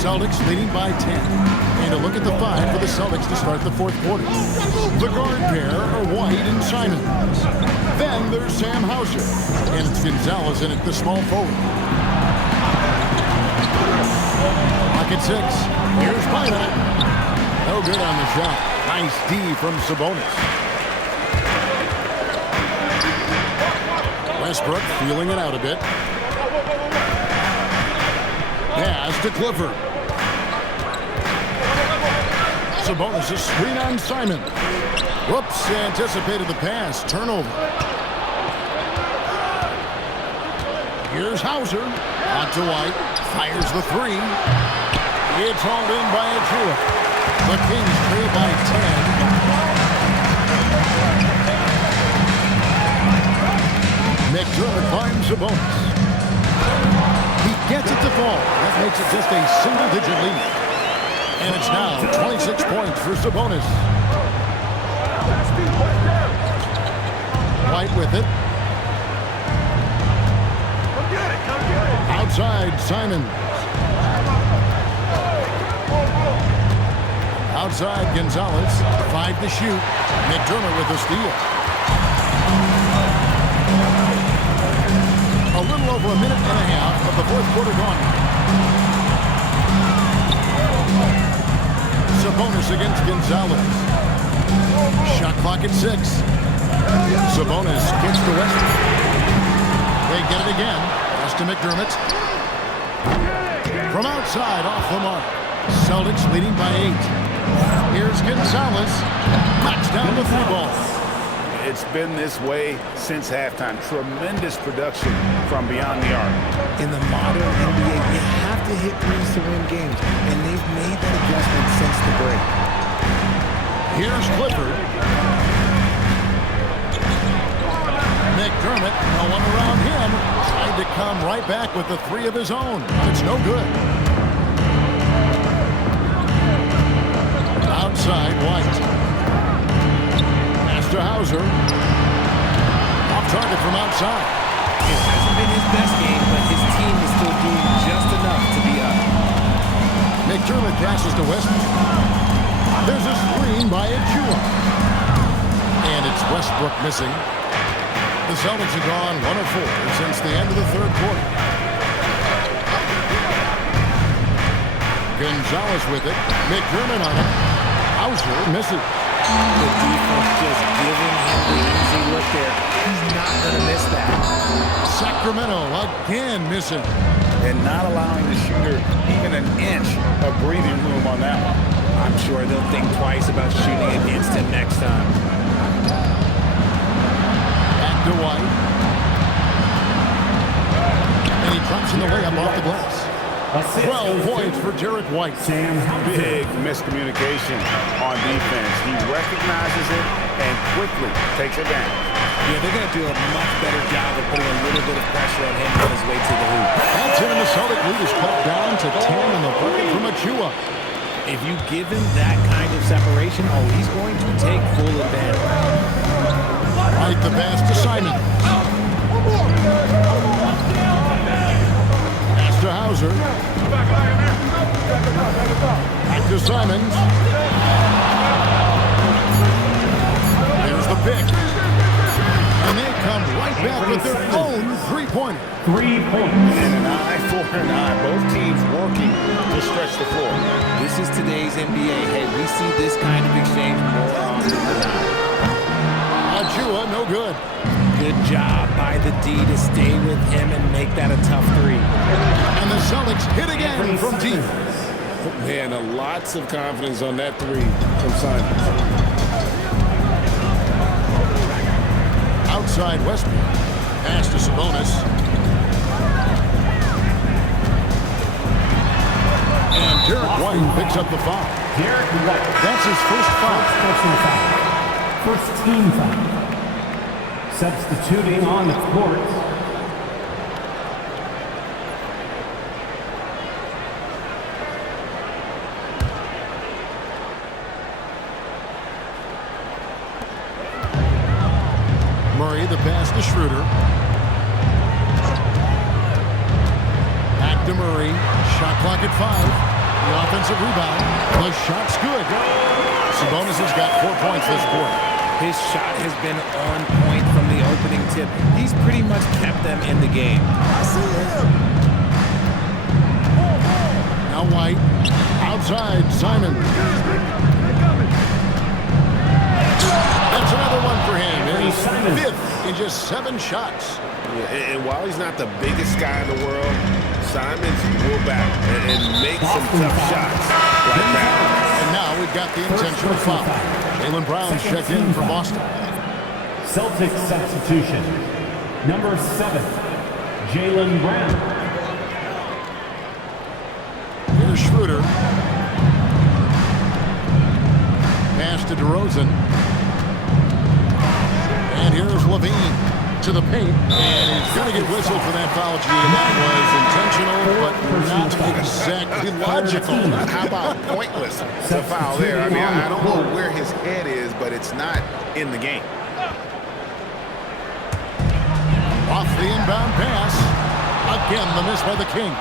Celtics leading by 10. And a look at the 5 for the Celtics to start the fourth quarter. The guard pair are White and Simons. Then there's Sam Hauser. And it's Gonzalez in at the small forward. Pocket 6. Here's Bynum. No good on the shot. Nice D from Sabonis. Westbrook feeling it out a bit. Pass to Clifford. Sabonis a screen on Simon. Whoops, anticipated the pass. Turnover. Here's Hauser. On to White. Fires the 3. It's hauled in by Achua. The Kings trail by 10. McDermott finds Sabonis. He gets it to fall. That makes it just a single-digit lead. And it's now 26 points for Sabonis. White with it. Outside, Simon. Outside, Gonzalez. 5 to shoot. McDermott with the steal. A little over a minute and a half of the fourth quarter gone. Sabonis against Gonzalez. Shot clock at 6. Sabonis gets to Westbrook. They get it again. Pass to McDermott. From outside, off the mark. Celtics leading by 8. Here's Gonzalez. Knocks down the 3 ball. It's been this way since halftime. Tremendous production from beyond the arc. In the modern NBA, you have to hit threes to win games, and they've made that adjustment since the break. Here's Clifford. McDermott, no one around him. Tried to come right back with the 3 of his own. It's no good. Outside, White. Pass to Hauser. Off target from outside. It hasn't been his best game, but his team is still doing just enough to be up. McDermott passes to Westbrook. There's a screen by Achua. And it's Westbrook missing. The Celtics have gone 1 of 4 since the end of the third quarter. Gonzalez with it. McDermott on it. Hauser misses. The defense just giving him the easy look there. He's not going to miss that. Sacramento again missing. And not allowing the shooter even an inch of breathing room on that one. I'm sure they'll think twice about shooting against him next time. Back to White. And he drops in the layup off the glass. 12 points for Derek White. Big miscommunication on defense. He recognizes it and quickly takes advantage. Yeah, they're going to do a much better job of putting a little bit of pressure on him on his way to the hoop. That's it, and the Celtic lead is cut down to 10 in the bucket from Achua. If you give him that kind of separation, he's going to take full advantage. Right, the pass to Simon. Pass to Hauser. Back to Simons. There's the pick. And they come right back with their own three-pointer. 3 points. And an eye for an eye. Both teams working to stretch the floor. This is today's NBA. Hey, we see this kind of exchange more often than not. Achua, no good. Good job by the D to stay with him and make that a tough three. And the Celtics hit again from deep. Man, lots of confidence on that three from Simons. Outside Westbrook. Pass to Sabonis. And Derek White picks up the foul. Derek White. That's his first foul. First team foul. Substituting on the court. Murray, the pass to Schroeder. Back to Murray. Shot clock at 5. The offensive rebound. The shot's good. Sabonis has got 4 points this quarter. His shot has been on point from the opening tip. He's pretty much kept them in the game. Now White. Outside, Simon. That's another one for him. His 5th in just 7 shots. Yeah, and while he's not the biggest guy in the world, Simons will back and make some tough shots like that. And now we've got the intentional foul. Jaylen Brown checked in for Boston. Celtics substitution. Number 7, Jaylen Brown. Here's Schroeder. Pass to DeRozan. And here's Levine to the paint. And he's going to get whistled for that foul, G. That was intentional, but not exactly logical. How about pointless to foul there? I mean, I don't know where his head is, but it's not in the game. Off the inbound pass. Again, the miss by the King.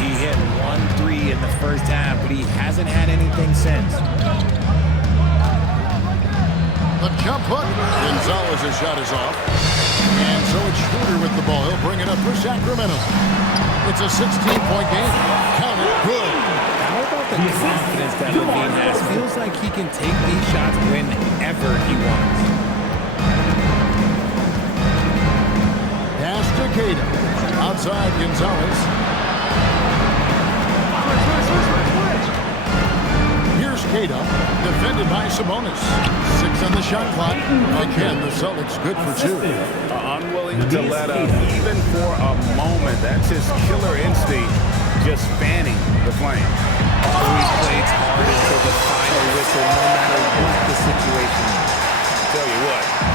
He hit 1 3 in the first half, but he hasn't had anything since. The jump hook. Gonzalez's shot is off. And so it's Schroeder with the ball. He'll bring it up for Sacramento. It's a 16-point game. Count it. Good. How about the confidence that Levine has? Feels like he can take these shots whenever he wants. Pass to Queta. Outside Gonzalez. Here's Queta. Defended by Sabonis. 6 on the shot clock. Again, the Celtics good for 2. Unwilling to let up even for a moment. That's his killer instinct, just fanning the flame. He plays hard until the final whistle, no matter what the situation is. Tell you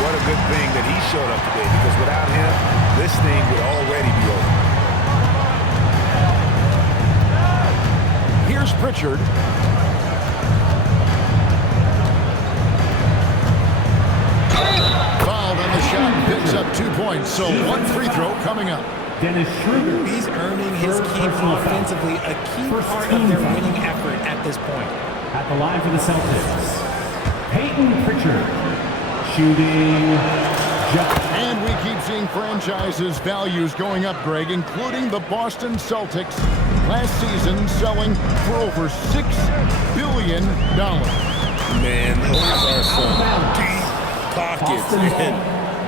what a good thing that he showed up today, because without him, this thing would already be over. Here's Pritchard. Fouled on the shot, picks up 2 points. So 1 free throw coming up. Dennis Schroeder. He's earning his keep offensively, a key part of their winning effort at this point. At the line for the Celtics, Peyton Pritchard. Shooting. And we keep seeing franchises' values going up, Greg, including the Boston Celtics last season selling for over $6 billion. Man, those are some deep pockets. And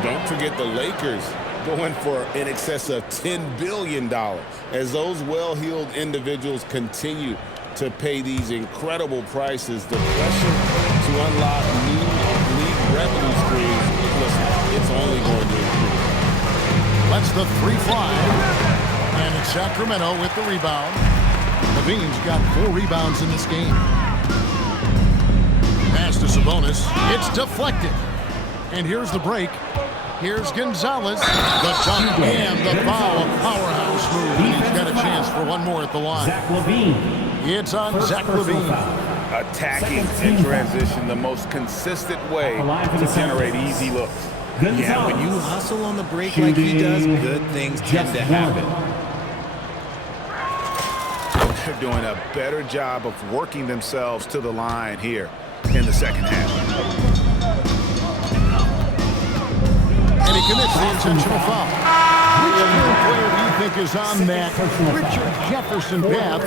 don't forget the Lakers going for in excess of $10 billion. As those well-heeled individuals continue to pay these incredible prices, the pressure to unlock new league revenue streams, listen, it's only going to increase. That's the 3-5. And it's Sacramento with the rebound. Levine's got 4 rebounds in this game. Pass to Sabonis. It's deflected. And here's the break. Here's Gonzalez. The dunk and the foul. Powerhouse move. And he's got a chance for one more at the line. Zach LaVine. It's on Zach LaVine. Attacking in transition, the most consistent way to generate easy looks. Yeah, when you hustle on the break like he does, good things tend to happen. They're doing a better job of working themselves to the line here in the second half. And he commits the intentional foul. Which current player do you think is on that Richard Jefferson path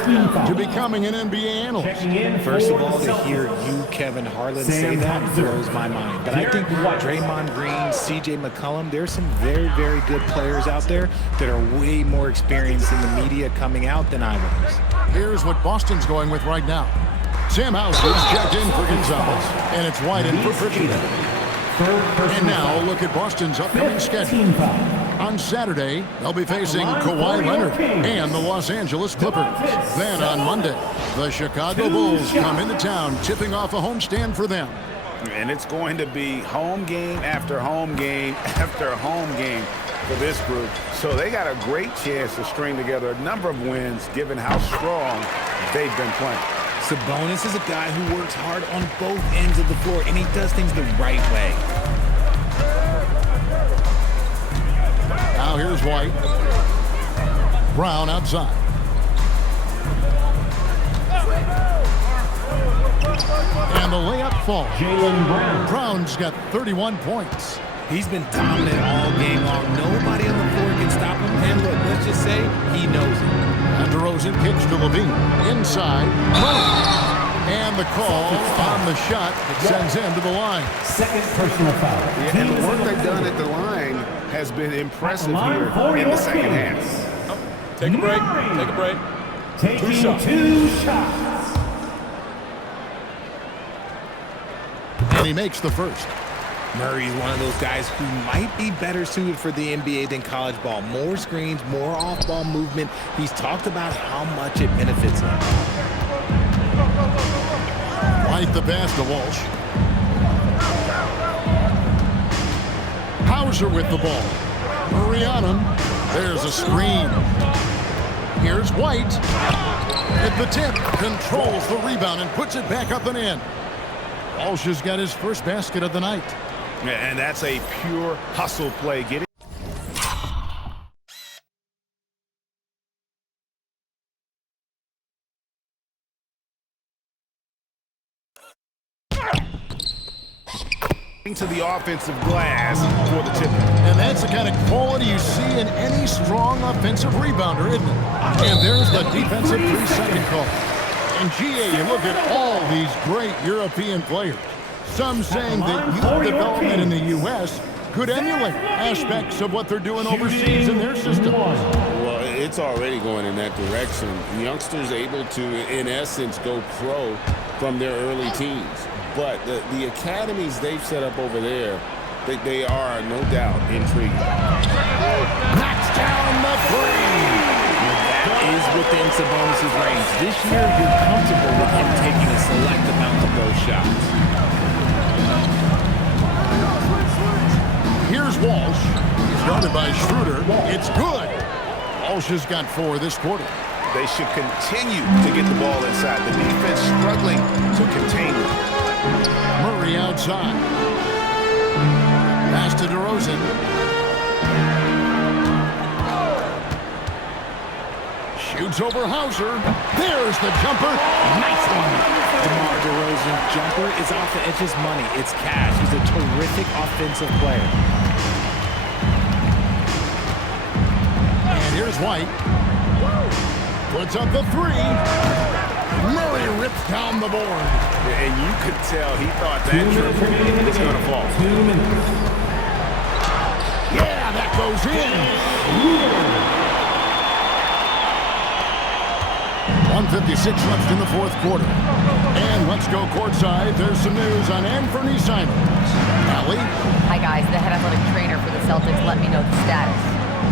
to becoming an NBA analyst? First of all, to hear you, Kevin Harlan, say that blows my mind. But I think Draymond Green, C.J. McCollum, there's some very, very good players out there that are way more experienced in the media coming out than I was. Here's what Boston's going with right now. Sam Hauser's checked in for Gonzalez, and it's White in for Pritchard. And now look at Boston's upcoming schedule. On Saturday, they'll be facing Kawhi Leonard and the Los Angeles Clippers. Then on Monday, the Chicago Bulls come into town, tipping off a homestand for them. And it's going to be home game after home game after home game for this group. So they got a great chance to string together a number of wins given how strong they've been playing. Sabonis is a guy who works hard on both ends of the floor, and he does things the right way. Now here's White. Brown outside. And the layup falls. Jaylen Brown. Brown's got 31 points. He's been dominant all game long. Nobody on the floor can stop him. And look, let's just say he knows it. And DeRozan kicks to LaVine. Inside. And the call on the shot that sends him to the line. Second personal foul. Yeah, and the work they've done at the line has been impressive here in the second half. Take a break. Take a break. Taking 2 shots. And he makes the first. Murray's one of those guys who might be better suited for the NBA than college ball. More screens, more off-ball movement. He's talked about how much it benefits him. White the pass to Walsh. Hauser with the ball. Murray on him. There's a screen. Here's White. At the tip. Controls the rebound and puts it back up and in. Walsh has got his first basket of the night. And that's a pure hustle play. Get it? To the offensive glass for the tip. And that's the kind of quality you see in any strong offensive rebounder, isn't it? And there's the defensive 3-second call. And GA, you look at all these great European players. Some saying that youth development in the U.S. could emulate aspects of what they're doing overseas in their system. Well, it's already going in that direction. Youngsters able to, in essence, go pro from their early teens. But the academies they've set up over there, they are, no doubt, intriguing. Knocks down the three. That is within Sabonis' range. This year, you're comfortable with him taking a select amount of those shots. Here's Walsh. He's guarded by Schroeder. It's good. Walsh has got 4 this quarter. They should continue to get the ball inside. The defense struggling to contain it. Murray outside. Pass to DeRozan. Shoots over Hauser. There's the jumper. Nice one. DeMar DeRozan's jumper is off the edge of money. It's cash. He's a terrific offensive player. Here's White. Puts up the three. Murray rips down the board. And you could tell he thought that triple was going to fall. 2 minutes. Yeah, that goes in. 1:56 left in the fourth quarter. And let's go courtside. There's some news on Anthony Simons. Allie? Hi, guys. The head athletic trainer for the Celtics let me know the status.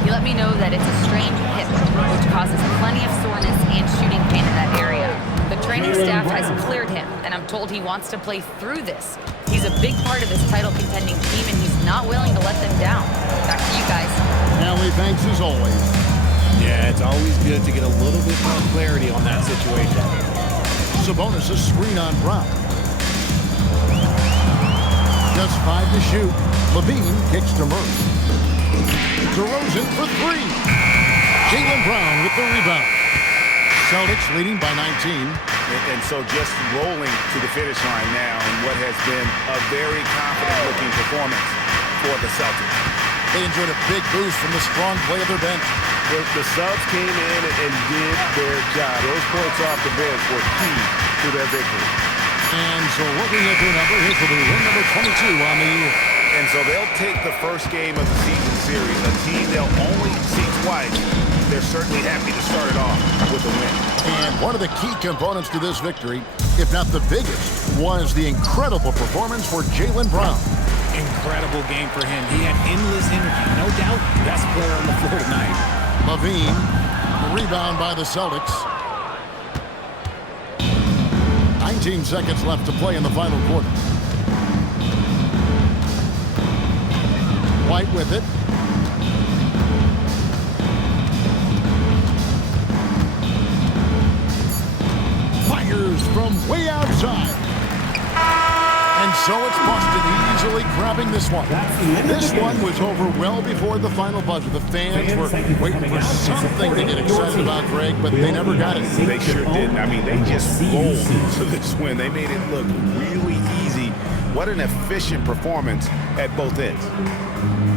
He let me know that it's a strained hip, which causes plenty of soreness and shooting pain in that area. The training staff has cleared him, and I'm told he wants to play through this. He's a big part of this title-contending team, and he's not willing to let them down. Back to you guys. Allie, thanks as always. Yeah, it's always good to get a little bit more clarity on that situation. Sabonis a screen on Brown. Just 5 to shoot. Levine kicks to Murray. DeRozan for 3. Jaylen Brown with the rebound. Celtics leading by 19. And so just rolling to the finish line now in what has been a very confident-looking performance for the Celtics. They enjoyed a big boost from the strong play of their bench. The subs came in and did their job. Those points off the bench were key to their victory. And so looking at their number, this will be win number 22 on the year. And so they'll take the first game of the season series, a team they'll only see twice. They're certainly happy to start it off with a win. And one of the key components to this victory, if not the biggest, was the incredible performance for Jaylen Brown. Incredible game for him. He had endless energy. No doubt, best player on the floor tonight. Levine, rebound by the Celtics. 19 seconds left to play in the final quarter. White with it. Fires from way outside. And so it's Boston easily grabbing this one. This one was over well before the final buzzer. The fans were waiting for something to get excited about, Greg, but they never got it. They sure didn't. I mean, they just rolled to this win. They made it look really easy. What an efficient performance at both ends.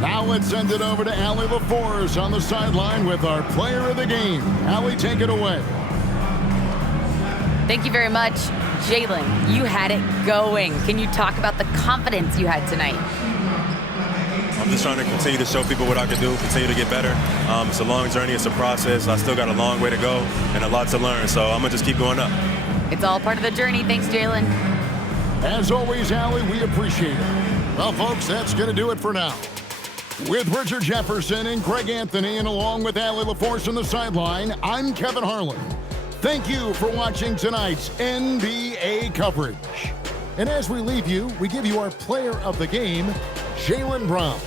Now let's send it over to Allie LaForce on the sideline with our player of the game. Allie, take it away. Thank you very much. Jaylen, you had it going. Can you talk about the confidence you had tonight? I'm just trying to continue to show people what I can do, continue to get better. It's a long journey. It's a process. I still got a long way to go and a lot to learn, so I'm going to just keep going up. It's all part of the journey. Thanks, Jaylen. As always, Allie, we appreciate it. Well, folks, that's going to do it for now. With Richard Jefferson and Greg Anthony, and along with Allie LaForce on the sideline, I'm Kevin Harlan. Thank you for watching tonight's NBA coverage. And as we leave you, we give you our player of the game, Jaylen Brown.